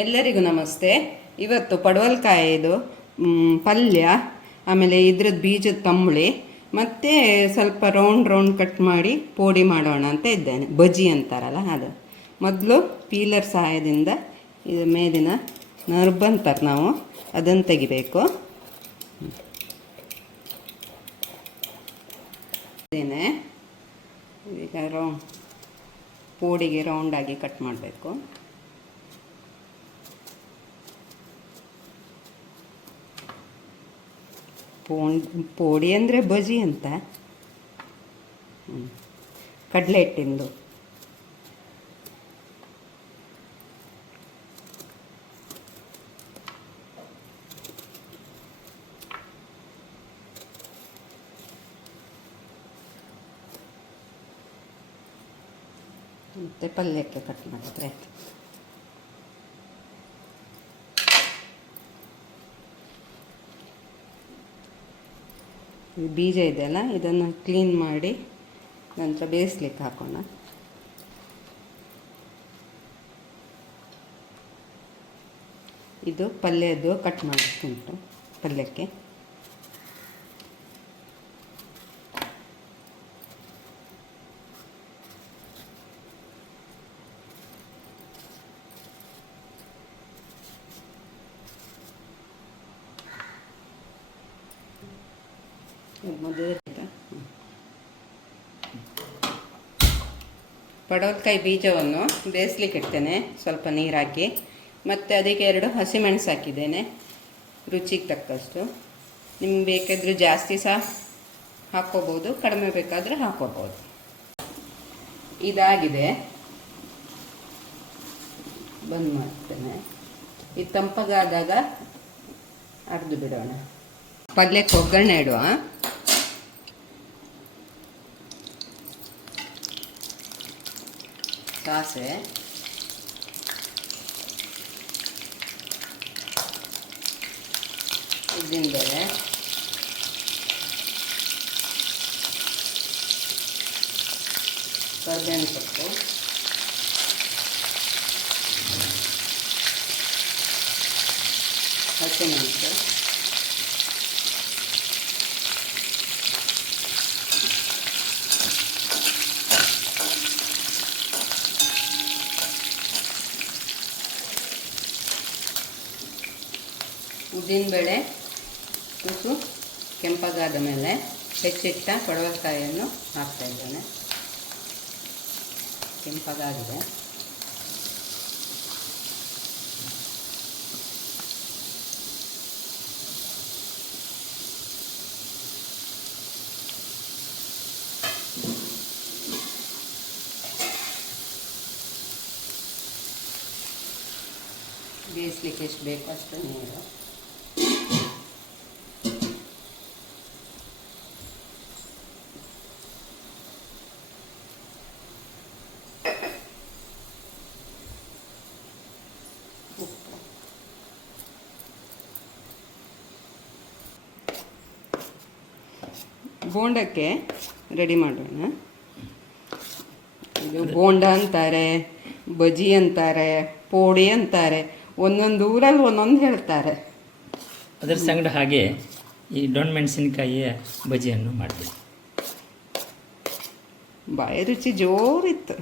ಎಲ್ಲರಿಗೂ ನಮಸ್ತೆ. ಇವತ್ತು ಪಡವಲಕಾಯಿದು ಪಲ್ಯ, ಆಮೇಲೆ ಇದ್ರದ್ದು ಬೀಜದ ತಂಬುಳಿ, ಮತ್ತು ಸ್ವಲ್ಪ ರೌಂಡ್ ಕಟ್ ಮಾಡಿ ಪೋಡಿ ಮಾಡೋಣ ಅಂತ ಇದ್ದೇನೆ. ಬಜ್ಜಿ ಅಂತಾರಲ್ಲ ಅದು. ಮೊದಲು ಪೀಲರ್ ಸಹಾಯದಿಂದ ಇದು ಮೇಲಿನ ನರ್ಬ್ ಅಂತಾರೆ ನಾವು, ಅದನ್ನು ತೆಗಿಬೇಕು. ಇದೇನೆ ಈಗ ಪೋಡಿಗೆ ರೌಂಡಾಗಿ ಕಟ್ ಮಾಡಬೇಕು. ಪೋಡಿ ಅಂದರೆ ಬಜಿ ಅಂತ. ಕಡಲೆ ಹಿಟ್ಟಿಂದು. ಮತ್ತು ಪಲ್ಯಕ್ಕೆ ಕಟ್ ಮಾಡಿದ್ರೆ ಆಯಿತು. ಬೀಜ ಇದೆಯಲ್ಲ, ಇದನ್ನು ಕ್ಲೀನ್ ಮಾಡಿ ನಂತರ ಬೇಯಿಸ್ಲಿಕ್ಕೆ ಹಾಕೋಣ. ಇದು ಪಲ್ಯದ್ದು ಕಟ್ ಮಾಡಿಕ್ಕುಂಟು ಪಲ್ಯಕ್ಕೆ. ಪಡವಲಕಾಯಿ ಬೀಜವನ್ನು ಬೇಯಿಸ್ಲಿಕ್ಕೆ ಇಡ್ತೇನೆ, ಸ್ವಲ್ಪ ನೀರು ಹಾಕಿ. ಮತ್ತು ಅದಕ್ಕೆ 2 ಹಸಿಮೆಣಸು ಹಾಕಿದ್ದೇನೆ, ರುಚಿಗೆ ತಕ್ಕಷ್ಟು. ನಿಮ್ಗೆ ಬೇಕಾದರೆ ಜಾಸ್ತಿ ಸಹ ಹಾಕ್ಕೋಬೋದು, ಕಡಿಮೆ ಬೇಕಾದರೆ ಹಾಕ್ಕೋಬೋದು. ಇದಾಗಿದೆ, ಬಂದ್ ಮಾಡ್ತೇನೆ. ಇದು ತಂಪಗಾದಾಗ ಅರ್ದು ಬಿಡೋಣ. ಪಲ್ಯಕ್ಕೆ ಒಗ್ಗರಣೆ ಇಡುವ. ಸಾಸಿವೆ, ಉದ್ದಿನಬೇಳೆ, ಕರಿಬೇವಿನ ಸೊಪ್ಪು, ಹಸಿಮೆಣಸು, ಉದ್ದಿನಬೇಳೆ ತುಸು ಕೆಂಪಗಾದ ಮೇಲೆ ಹೆಚ್ಚಿಟ್ಟ ಪಡವಲಕಾಯಿಯನ್ನು ಹಾಕ್ತಾ ಇದ್ದೇನೆ. ಕೆಂಪಗಾಗಿದೆ. ಬೇಯಿಸ್ಲಿಕ್ಕೆ ಎಷ್ಟು ಬೇಕು ಅಷ್ಟು ನೀರು. ಉಪ್ಪು. ಬೋಂಡಕ್ಕೆ ರೆಡಿ ಮಾಡೋಣ. ಇದು ಬೋಂಡ ಅಂತಾರೆ, ಬಜಿ ಅಂತಾರೆ, ಪೋಡಿ ಅಂತಾರೆ, ಒಂದೊಂದು ಊರಲ್ಲಿ ಒಂದೊಂದು ಹೇಳ್ತಾರೆ. ಅದರ ಸಂಗಡ ಹಾಗೆ ಈ ಡೊಣ್ ಮೆಣಸಿನಕಾಯಿಯ ಬಜಿಯನ್ನು ಮಾಡಿದೆ. ಬಾಯಿ ರುಚಿ ಜೋರಿತ್ತು.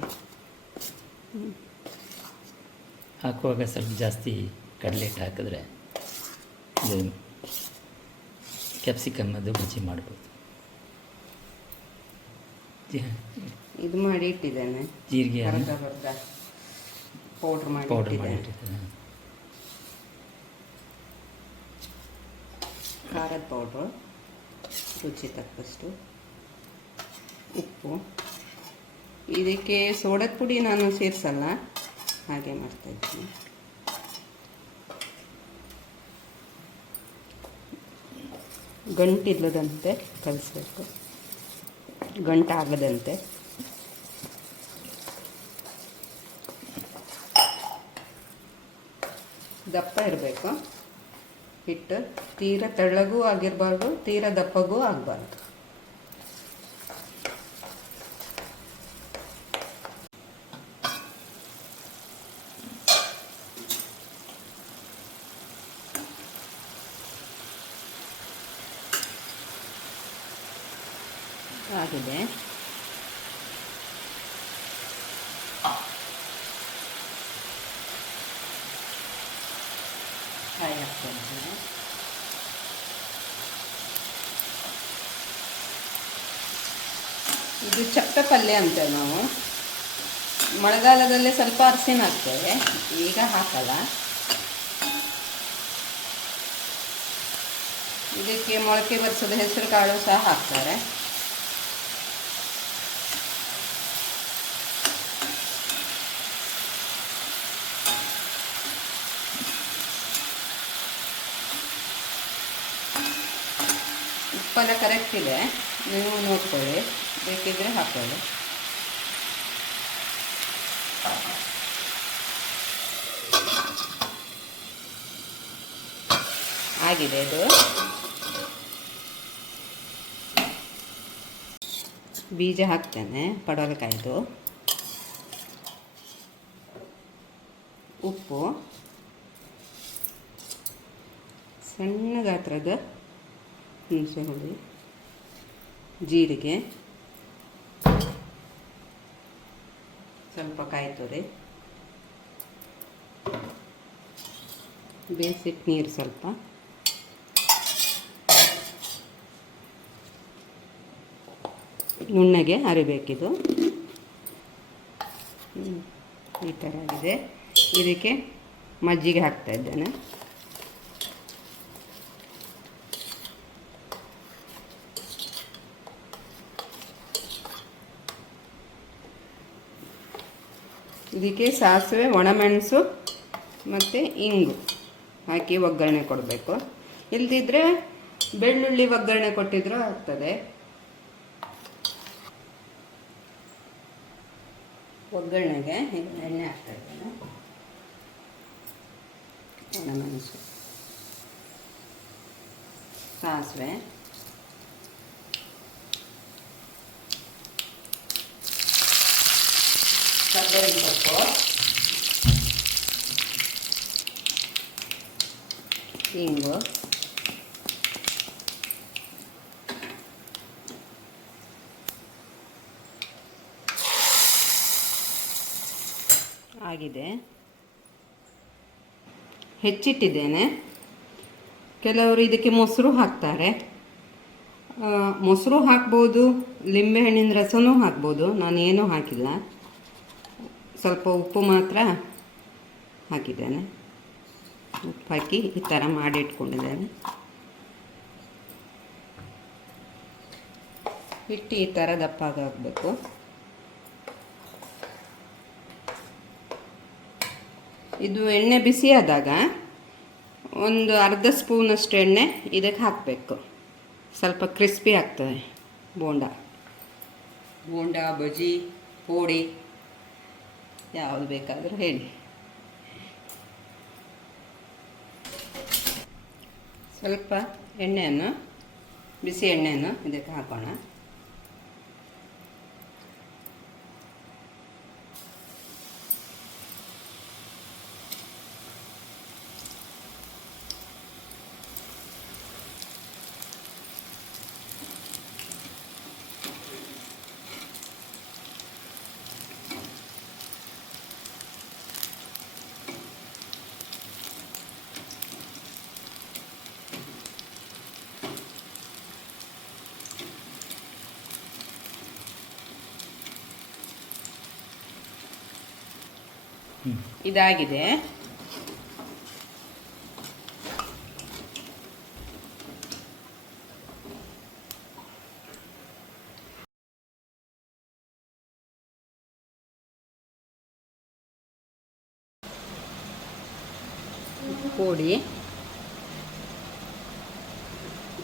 ಹಾಕುವಾಗ ಸ್ವಲ್ಪ ಜಾಸ್ತಿ ಕಡಲೆ ಹಿಟ್ಟು ಹಾಕಿದ್ರೆ ಇದು ಕ್ಯಾಪ್ಸಿಕಮ್ಮದು ಬಜ್ಜಿ ಮಾಡ್ಬೋದು. ಇದು ಮಾಡಿ ಇಟ್ಟಿದ್ದೇನೆ, ಜೀರಿಗೆ ಪೌಡ್ರ್ ಮಾಡಿ ಇಟ್ಟಿದ್ದೇನೆ. ಖಾರದ ಪೌಡ್ರು ರುಚಿ ತಕ್ಕಷ್ಟು, ಉಪ್ಪು. ಇದಕ್ಕೆ ಸೋಡದ ಪುಡಿ ನಾನು ಸೇರಿಸಲ್ಲ, ಹಾಗೆ ಮಾಡ್ತಾಯಿದ್ದೀನಿ. ಗಂಟಿಲ್ಲದಂತೆ ಕಲಿಸ್ಬೇಕು, ಗಂಟಾಗದಂತೆ. ದಪ್ಪ ಇರಬೇಕು ಹಿಟ್ಟು, ತೀರ ತೆಳ್ಳಗೂ ಆಗಿರಬಾರ್ದು, ತೀರ ದಪ್ಪಗೂ ಆಗಬಾರ್ದು. ಆಗಿದೆ. ಕಾಯಿ ಹಾಕ್ತೇನೆ. ಇದು ಚಪ್ಪೆ ಪಲ್ಯ ಅಂತೇವೆ ನಾವು. ಮಳೆಗಾಲದಲ್ಲೇ ಸ್ವಲ್ಪ ಅರಿಶಿನ ಹಾಕ್ತೇವೆ, ಈಗ ಹಾಕಲ್ಲ. ಇದಕ್ಕೆ ಮೊಳಕೆ ಬರಿಸೋದ ಹೆಸರು ಕಾಳು ಸಹ ಹಾಕ್ತಾರೆ. ಉಪ್ಪೆಲ್ಲ ಕರೆಕ್ಟ್ ಇದೆ, ನೀವು ನೋಡ್ಕೊಳ್ಳಿ, ಬೇಕಿದ್ರೆ ಹಾಕೊಳ್ಳಿ. ಆಗಿದೆ ಇದು. ಬೀಜ ಹಾಕ್ತೇನೆ ಪಡವಲಕಾಯಿದು. ಉಪ್ಪು, ಸಣ್ಣ ಗಾತ್ರದ ಹುಣಸೆ ಹುಳಿ, ಜೀರಿಗೆ, ಸ್ವಲ್ಪ ಕಾಯಿ ತುರಿ, ಬೇಸಿಕ್ ನೀರು ಸ್ವಲ್ಪ, ನುಣ್ಣಗೆ ಅರಿಬೇಕಿದು. ಈ ಥರ ಆಗಿದೆ. ಇದಕ್ಕೆ ಮಜ್ಜಿಗೆ ಹಾಕ್ತಾ ಇದ್ದೇನೆ. ಇದಕ್ಕೆ ಸಾಸಿವೆ, ಒಣಮೆಣಸು ಮತ್ತು ಇಂಗು ಹಾಕಿ ಒಗ್ಗರಣೆ ಕೊಡಬೇಕು. ಇಲ್ಲದಿದ್ದರೆ ಬೆಳ್ಳುಳ್ಳಿ ಒಗ್ಗರಣೆ ಕೊಟ್ಟಿದ್ರೂ ಆಗ್ತದೆ. ಒಗ್ಗರಣೆಗೆ ಎಣ್ಣೆ ಹಾಕ್ತಾ ಇದ್ದೇನೆ. ಒಣಮೆಣಸು, ಸಾಸಿವೆ, ಕರ್ಬೇವಿನ ಸೊಪ್ಪು, ಇಂಗು, ಆಗಿದೆ. ಹೆಚ್ಚಿಟ್ಟಿದ್ದೇನೆ. ಕೆಲವರು ಇದಕ್ಕೆ ಮೊಸರು ಹಾಕ್ತಾರೆ. ಮೊಸರು ಹಾಕ್ಬೋದು, ಲಿಂಬೆಹಣ್ಣಿನ ರಸನೂ ಹಾಕ್ಬೋದು. ನಾನೇನೂ ಹಾಕಿಲ್ಲ, ಸ್ವಲ್ಪ ಉಪ್ಪು ಮಾತ್ರ ಹಾಕಿದ್ದೇನೆ. ಉಪ್ಪು ಹಾಕಿ ಈ ಥರ ಮಾಡಿಟ್ಕೊಂಡಿದ್ದೇನೆ. ಹಿಟ್ಟು ಈ ಥರ ದಪ್ಪಾಗಬೇಕು. ಇದು ಎಣ್ಣೆ ಬಿಸಿಯಾದಾಗ ಒಂದು ಅರ್ಧ ಸ್ಪೂನಷ್ಟು ಎಣ್ಣೆ ಇದಕ್ಕೆ ಹಾಕಬೇಕು. ಸ್ವಲ್ಪ ಕ್ರಿಸ್ಪಿ ಆಗ್ತದೆ. ಬೋಂಡ, ಬಜ್ಜಿ, ಪೋಡಿ ಯಾವುದು ಬೇಕಾದರೂ ಹೇಳಿ. ಸ್ವಲ್ಪ ಎಣ್ಣೆಯನ್ನು, ಬಿಸಿ ಎಣ್ಣೆಯನ್ನು ಇದಕ್ಕೆ ಹಾಕೋಣ. ಇದಾಗಿದೆ. ಪೋಡಿ,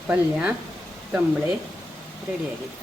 ಪಲ್ಯ, ತಂಬಳೆ ರೆಡಿಯಾಗಿದೆ.